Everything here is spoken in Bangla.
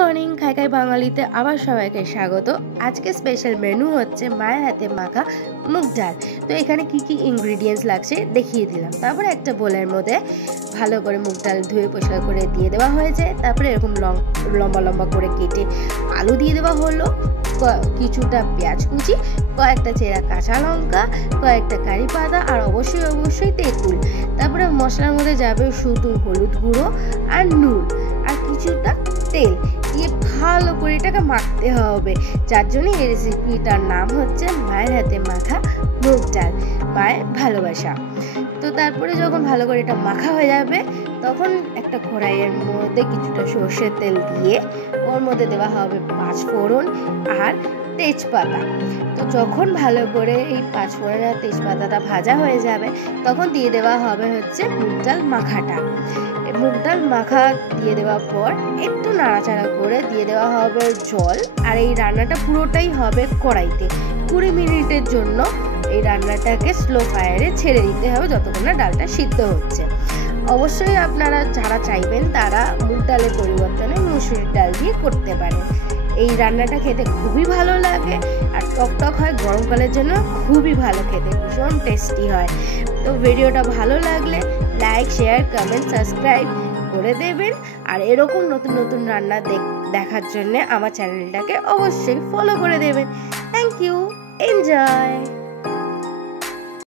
মর্নিং খাই খাই বাঙালিতে আবার সবাইকে স্বাগত। আজকে স্পেশাল মেনু হচ্ছে মায়ের হাতে মাখা মুগ ডাল। তো এখানে কি কি ইনগ্রিডিয়েন্টস লাগছে দেখিয়ে দিলাম। তারপরে একটা বোলের মধ্যে ভালো করে মুগ ডাল ধুয়ে পরিষ্কার করে দিয়ে দেওয়া হয়েছে। তারপরে এরকম লম্বা লম্বা করে কেটে আলু দিয়ে দেওয়া হলো, কিছুটা পেঁয়াজ কুচি, কয়েকটা চেরা কাঁচা লঙ্কা, কয়েকটা কারি পাতা আর অবশ্যই তেঁতুল। তারপরে মশলার মধ্যে যাবে শুধু হলুদ গুঁড়ো আর নুন আর কিছুটা তেল দিয়ে ভালো করে এটাকে মাখতে হবে, যার জন্য এই রেসিপিটার নাম হচ্ছে মায়ের হাতে মাখা মুগ ডাল, মায়ের ভালোবাসা। তো তারপরে যখন ভালো করে এটা মাখা হয়ে যাবে তখন একটা কড়াইয়ের মধ্যে কিছুটা সর্ষের তেল দিয়ে ওর মধ্যে দেওয়া হবে 5 ফোড়ন আর তেজপাতা। তো যখন ভালো করে এই 5 ফোড়ন আর তেজপাতাটা ভাজা হয়ে যাবে তখন দিয়ে দেওয়া হবে হচ্ছে মুগ ডাল মাখাটা। মুগ ডাল মাখা দিয়ে দেওয়ার পর একটু নাড়াচাড়া করে দিয়ে দেওয়া হবে জল। আর এই রান্নাটা পুরোটাই হবে কড়াইতে। 20 মিনিটের জন্য এই রান্নাটাকে স্লো ফায়ারে ছেড়ে দিতে হবে যতক্ষণ না ডালটা সিদ্ধ হচ্ছে। অবশ্যই আপনারা যারা চাইবেন তারা মুগ ডালের পরিবর্তনে মুসুরির ডাল দিয়ে করতে পারেন। এই রান্নাটা খেতে খুবই ভালো লাগে আর টকটক হয়, গরমকালের জন্য খুবই ভালো খেতে, ভীষণ টেস্টি হয়। তো ভিডিওটা ভালো লাগলে লাইক, শেয়ার, কমেন্ট, সাবস্ক্রাইব করে দেবেন। আর এরকম নতুন নতুন রান্না দেখার জন্য আমার চ্যানেলটাকে অবশ্যই ফলো করে দেবেন। Thank you, enjoy.